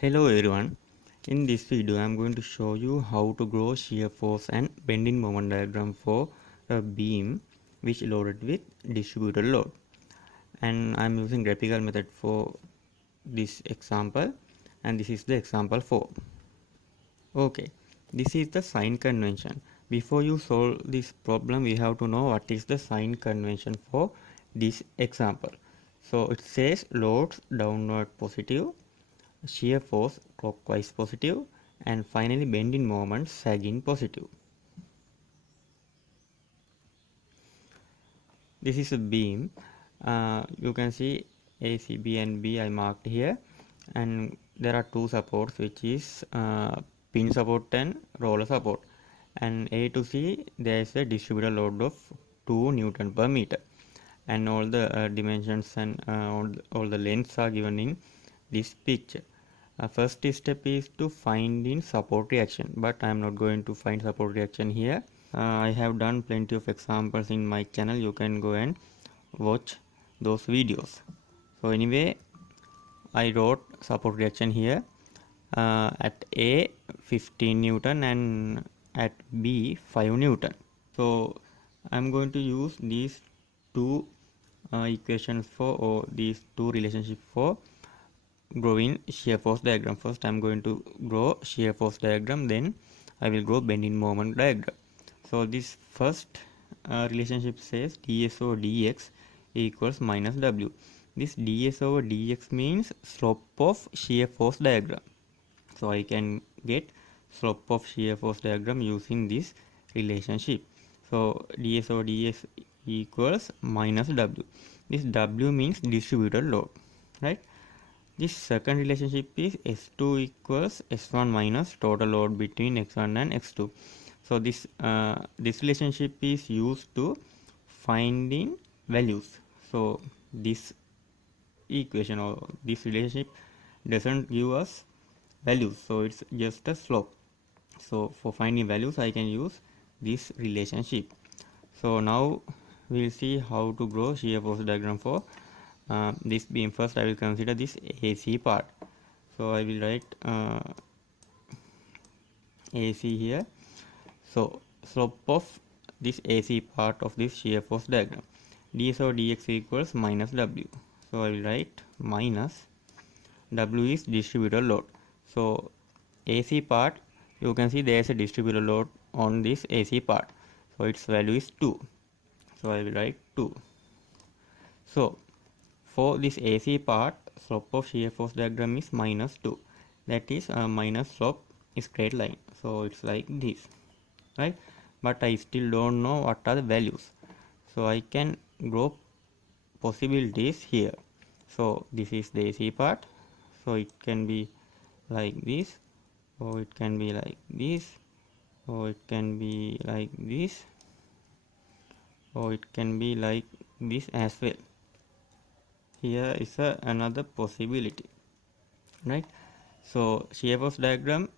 Hello everyone, in this video I am going to show you how to draw shear force and bending moment diagram for a beam which loaded with distributed load, and I am using graphical method for this example, and this is the example 4. Okay, this is the sign convention. Before you solve this problem we have to know what is the sign convention for this example. So it says loads downward positive, shear force clockwise positive, and finally bending moment sagging positive. This is a beam. You can see A, C, B and B I marked here, and there are two supports, which is pin support and roller support, and A to C there is a distributed load of 2 Newton per meter, and all the dimensions and all the lengths are given in this picture. First step is to find in support reaction, but I am not going to find support reaction here. I have done plenty of examples in my channel. You can go and watch those videos. So anyway, I wrote support reaction here. At A 15 Newton and at B 5 Newton. So I'm going to use these two equations for, or these two relationships for drawing shear force diagram. First I'm going to draw shear force diagram, then I will draw bending moment diagram. So this first relationship says ds over dx equals minus w. This ds over dx means slope of shear force diagram. So I can get slope of shear force diagram using this relationship. So ds over dx equals minus w. This w means distributed load, right? This second relationship is S2 equals S1 minus total load between X1 and X2. So this relationship is used to finding values. So this equation or this relationship doesn't give us values, so it's just a slope. So for finding values I can use this relationship. So now we'll see how to draw shear force diagram for this beam. First I will consider this AC part. So I will write AC here. So slope of this AC part of this shear force diagram, ds over dx equals minus w. So I will write minus w is distributed load. So AC part, you can see there is a distributed load on this AC part, so its value is 2. So I will write 2. So for this AC part, slope of shear force diagram is minus 2. That is minus slope is straight line. So it's like this, right? But I still don't know what are the values. So I can draw possibilities here. So this is the AC part. So it can be like this, or it can be like this, or it can be like this, or it can be like this as well. Here is another possibility, right? So shear force diagram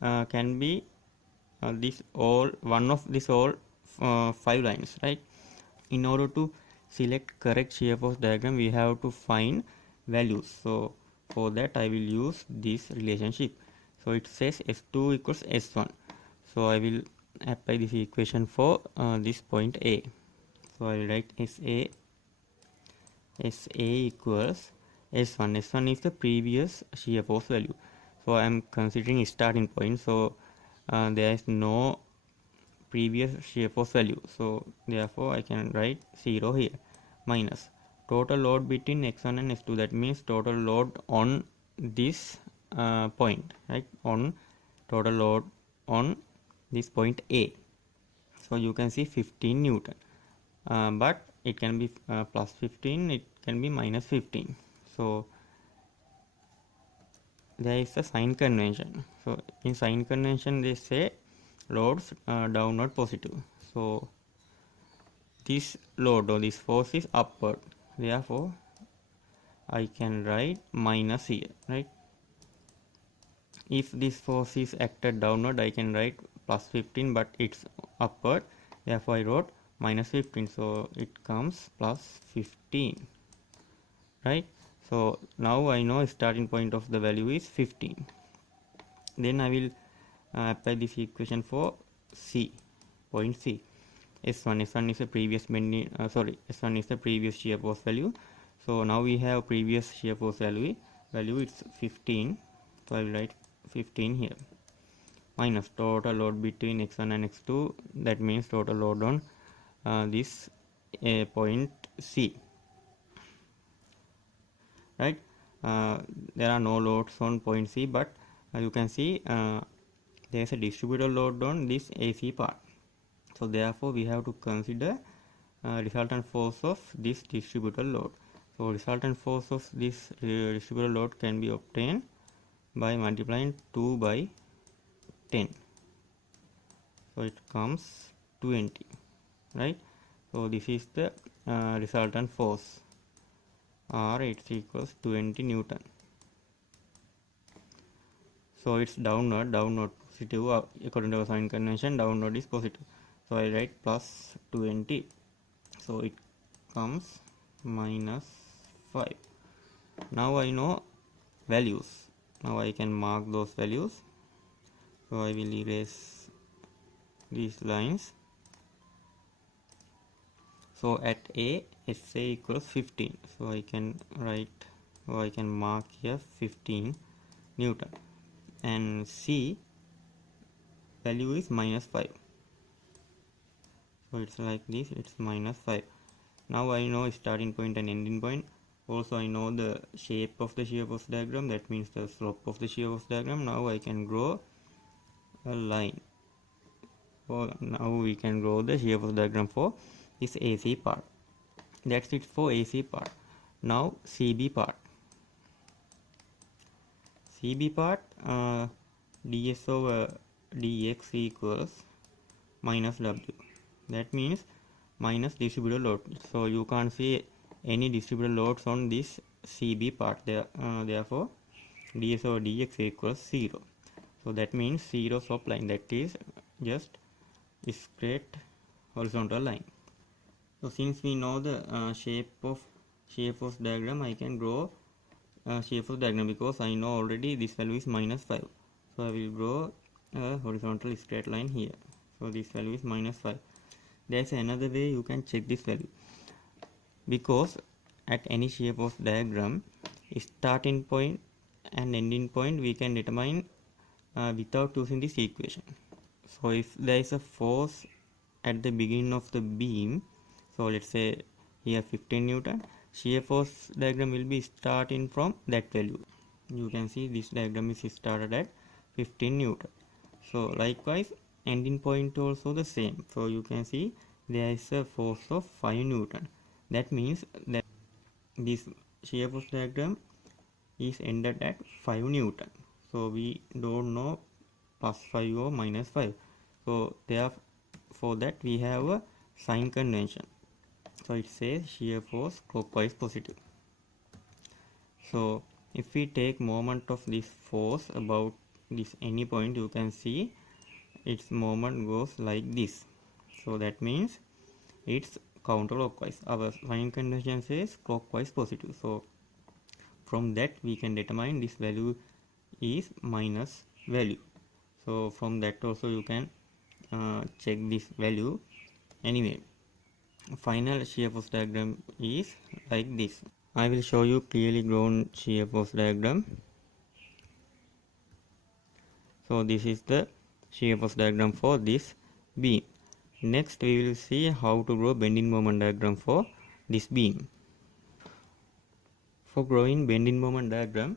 can be this all one of this all 5 lines, right? In order to select correct shear force diagram we have to find values. So for that I will use this relationship. So it says S2 equals S1. So I will apply this equation for this point A. So I will write SA equals S1. S1 is the previous shear force value. So I am considering starting point. So there is no previous shear force value. So therefore I can write 0 here, minus total load between x1 and x2. That means total load on this point, right? On total load on this point A. So you can see 15 Newton. But it can be plus 15, it can be minus 15. So there is a sign convention. So in sign convention they say loads downward positive. So this load or this force is upward, therefore I can write minus here, right? If this force is acted downward I can write plus 15, but it's upward, therefore I wrote minus 15. So it comes plus 15, right? So now I know starting point of the value is 15. Then I will apply this equation for C, point C. S1 is the previous S1 is the previous shear force value. So now we have previous shear force value it's 15. So I will write 15 here, minus total load between x1 and x2, that means total load on this point C, right? There are no loads on point C, but you can see there is a distributed load on this AC part. So therefore we have to consider resultant force of this distributed load. So resultant force of this distributed load can be obtained by multiplying 2 by 10. So it comes 20, right? So this is the resultant force, or it's equals 20 Newton. So it's downward positive, according to our sign convention, downward is positive. So I write plus 20. So it comes minus 5. Now I know values. Now I can mark those values. So I will erase these lines. So at A, SA equals 15. So I can write, or I can mark here 15 Newton. And C value is minus 5. So it's like this, it's minus 5. Now I know starting point and ending point. Also I know the shape of the shear force diagram, that means the slope of the shear force diagram. Now I can draw a line. So now we can draw the shear force diagram for this AC part. That's it for AC part. Now CB part. CB part, ds over dx equals minus w. That means minus distributed load. So you can't see any distributed loads on this CB part there. Therefore ds over dx equals 0. So that means 0 slope line, that is just a straight horizontal line. So since we know the shape of shear force diagram, I can draw shear force diagram, because I know already this value is minus 5. So I will draw a horizontal straight line here. So this value is minus 5. There's another way you can check this value, because at any shear force diagram, starting point and ending point we can determine without using this equation. So if there is a force at the beginning of the beam, so let's say here 15 Newton, shear force diagram will be starting from that value. You can see this diagram is started at 15 Newton. So likewise ending point also the same. So you can see there is a force of 5 Newton. That means that this shear force diagram is ended at 5 Newton. So we don't know plus 5 or minus 5. So therefore that we have a sign convention. So it says shear force clockwise positive. So if we take moment of this force about this any point, you can see its moment goes like this. So that means it's counterclockwise. Our sign convention says clockwise positive. So from that we can determine this value is minus value. So from that also you can check this value. Anyway, final shear force diagram is like this. I will show you clearly drawn shear force diagram. So this is the shear force diagram for this beam. Next we will see how to draw bending moment diagram for this beam. For drawing bending moment diagram,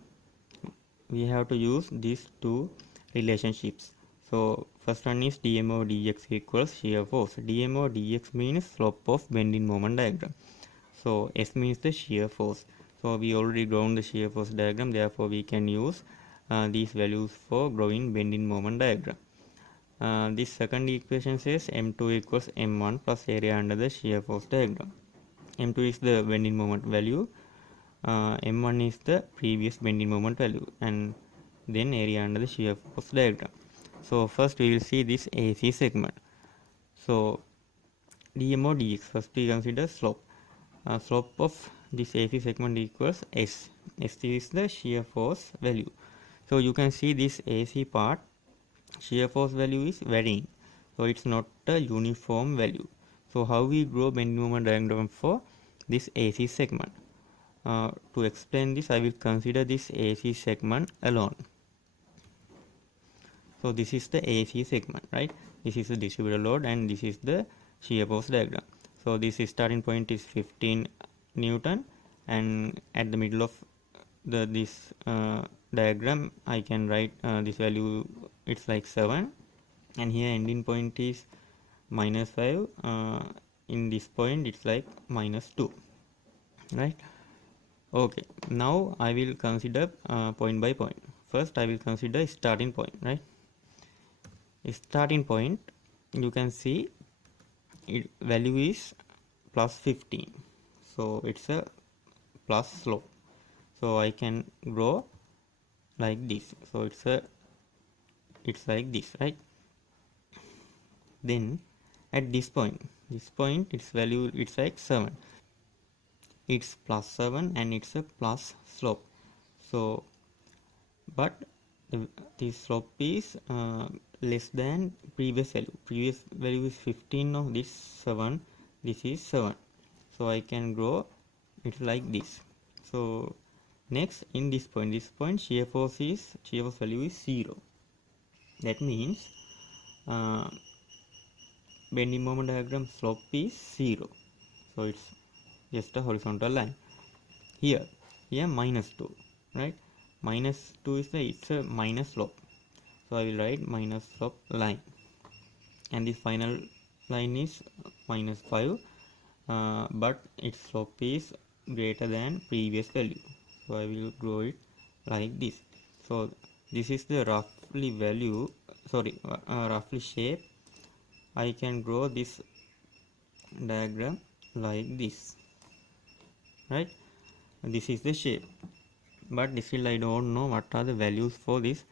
we have to use these two relationships. So first one is dm over dx equals shear force. Dm over dx means slope of bending moment diagram. So S means the shear force. So we already drawn the shear force diagram, therefore we can use these values for drawing bending moment diagram. This second equation says m2 equals m1 plus area under the shear force diagram. M2 is the bending moment value, m1 is the previous bending moment value, and then area under the shear force diagram. So first we will see this AC segment. So dm over dx, first we consider slope. Slope of this AC segment equals S. S is the shear force value. So you can see this AC part, shear force value is varying. So it's not a uniform value. So how we draw bending moment diagram for this AC segment? To explain this, I will consider this AC segment alone. So this is the AC segment, right? This is the distributed load and this is the shear force diagram. So this starting point is 15 Newton, and at the middle of this diagram I can write this value, it's like 7, and here ending point is -5. In this point it's like -2, right? Okay, now I will consider point by point. First I will consider starting point, right? Starting point, you can see it value is +15, so it's a plus slope, so I can draw like this. So it's like this, right? Then at this point its value, it's like 7, it's +7 and it's a plus slope. So but the slope is less than previous value is 15 of this 7, this is 7, so I can draw it like this. So next, in this point shear force value is 0. That means bending moment diagram slope is 0, so it's just a horizontal line. Here -2, right? -2 is it's a minus slope, so I will write minus slope line, and the final line is -5, but its slope is greater than previous value, so I will draw it like this. So this is the roughly shape. I can draw this diagram like this, right? This is the shape, but still I don't know what are the values for this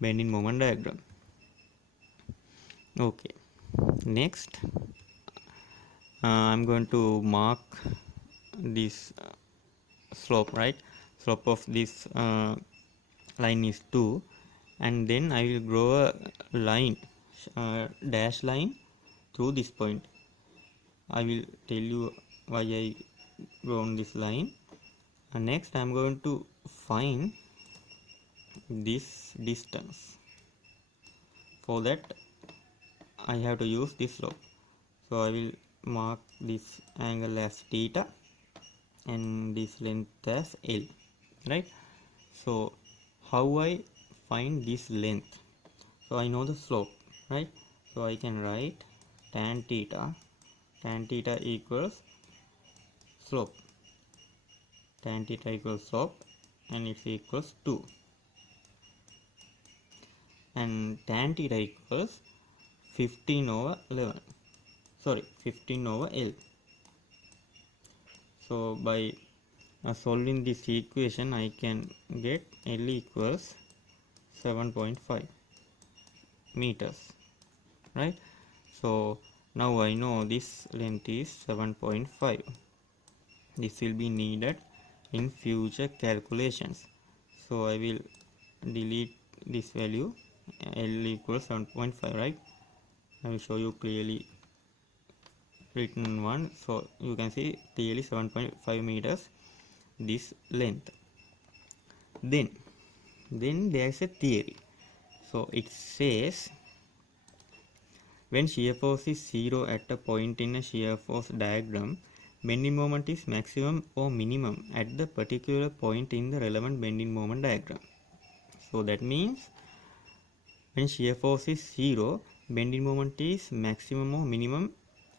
bending moment diagram. Okay, next I'm going to mark this slope, right? Slope of this line is 2, and then I will draw a line, dash line through this point. I will tell you why I drawn this line. And next I am going to find this distance. For that I have to use this slope, so I will mark this angle as theta and this length as L, right? So how I find this length? So I know the slope, right? So I can write tan theta equals slope, tan theta equals slope, and it's equals 2, and tan theta equals 15 over L. So by solving this equation I can get L equals 7.5 meters, right? So now I know this length is 7.5. This will be needed in future calculations, so I will delete this value, L equals 7.5, right? I will show you clearly written one, so you can see clearly 7.5 meters this length. Then there is a theory. So it says when shear force is 0 at a point in a shear force diagram, bending moment is maximum or minimum at the particular point in the relevant bending moment diagram. So that means when shear force is 0, bending moment is maximum or minimum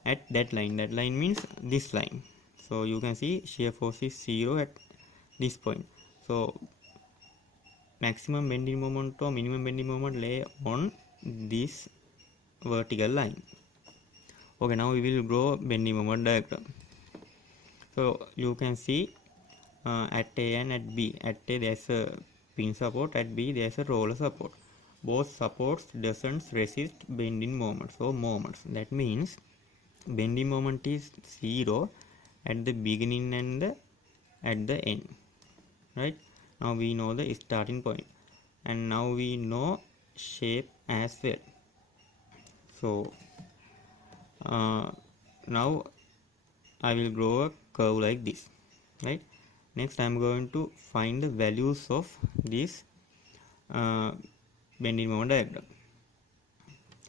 at that line. That line means this line. So you can see shear force is 0 at this point. So maximum bending moment or minimum bending moment lay on this vertical line. Okay, now we will draw bending moment diagram. So you can see at A and at B. At A there is a pin support, at B there is a roller support. Both supports doesn't resist bending moments or moments. That means bending moment is 0 at the beginning and the at the end, right? Now we know the starting point, and now we know shape as well. So now I will draw a curve like this, right? Next I am going to find the values of this bending moment diagram.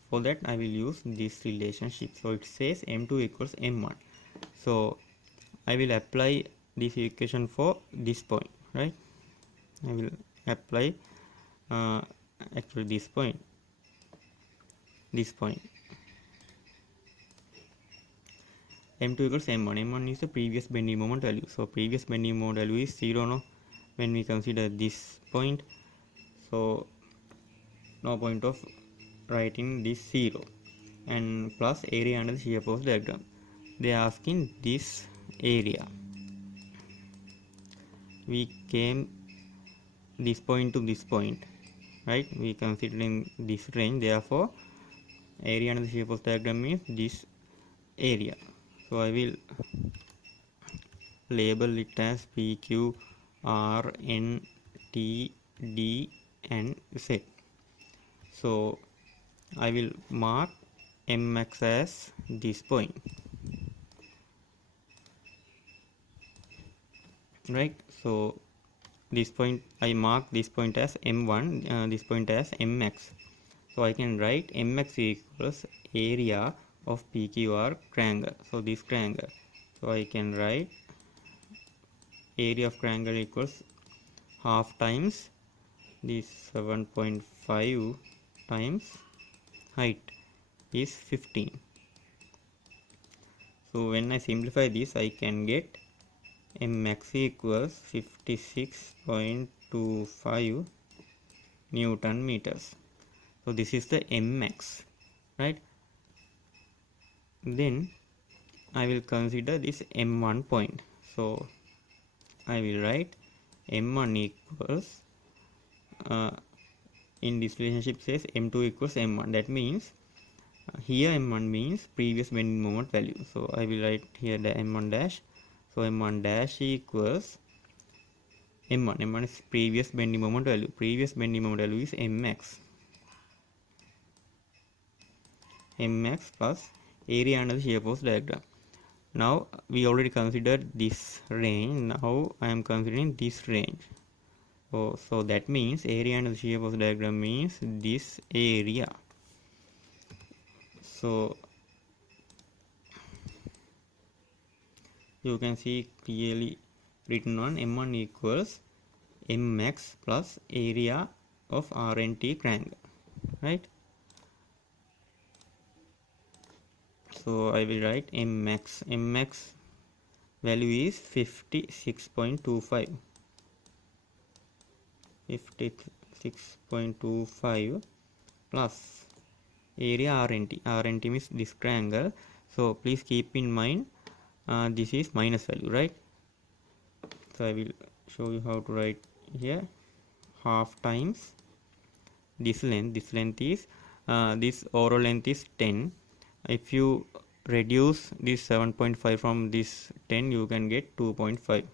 For that I will use this relationship. So it says m2 equals m1. So I will apply this equation for this point, right? I will apply actually this point m2 equals m1. M1 is the previous bending moment value. So previous bending moment value is 0 now when we consider this point. So no point of writing this 0, and plus area under the shear force diagram. They are asking this area. We came this point to this point, right? We considering this range, therefore area under the shear force diagram is this area. So I will label it as P, Q, R, N, T, D and Z. So I will mark Mx as this point, right? So this point, I mark this point as M1, this point as Mx. So I can write Mx equals area of PQR triangle. So this triangle. So I can write area of triangle equals half times this 7.5 times height is 15. So when I simplify this, I can get Mx equals 56.25 Newton meters. So this is the Mx, right? Then I will consider this M1 point. So I will write M1 equals in this relationship says M2 equals M1. That means here M1 means previous bending moment value. So I will write here the M1 dash. So M1 dash equals M1. M1 is previous bending moment value. Previous bending moment value is Mx. Mx plus area under the shear force diagram. Now we already considered this range. Now I am considering this range. So that means area under the shear force diagram means this area. So you can see clearly written on M1 equals Mx plus area of RNT triangle, right? So I will write Mx. Mx value is 56.25. 56.25 plus area RNT. RNT means this triangle. So please keep in mind this is minus value, right? So I will show you how to write here. Half times this length. This length is this overall length is 10. If you reduce this 7.5 from this 10, you can get 2.5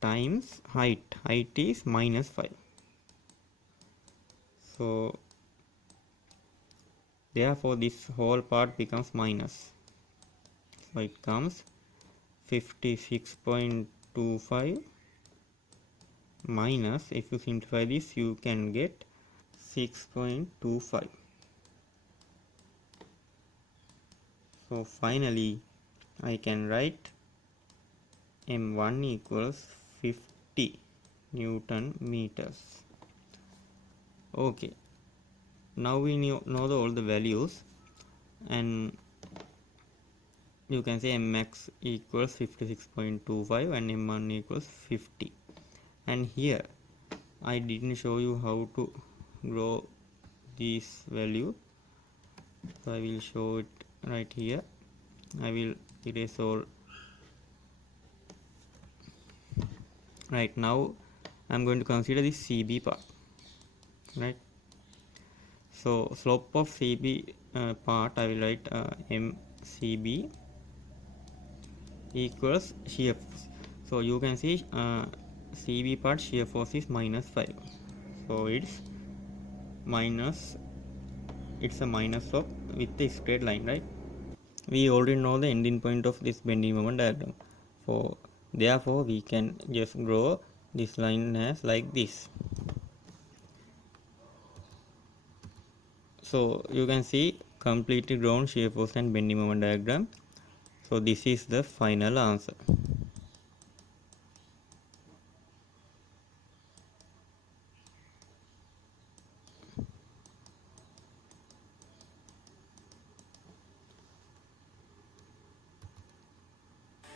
times height. Height is minus 5. So therefore this whole part becomes minus. So it comes 56.25 minus, if you simplify this, you can get 6.25. So finally I can write M1 equals 50 Newton meters. Okay, now we know all the values, and you can say Mx equals 56.25 and M1 equals 50. And here I didn't show you how to draw this value, so I will show it right here. I will erase all. Right now I'm going to consider this CB part, right? So slope of CB part I will write MCB equals shear force. So you can see CV part shear force is minus 5. So minus it's a minus of with the straight line, right? We already know the ending point of this bending moment diagram. For therefore we can just draw this line as like this. So you can see completely drawn shear force and bending moment diagram. So this is the final answer.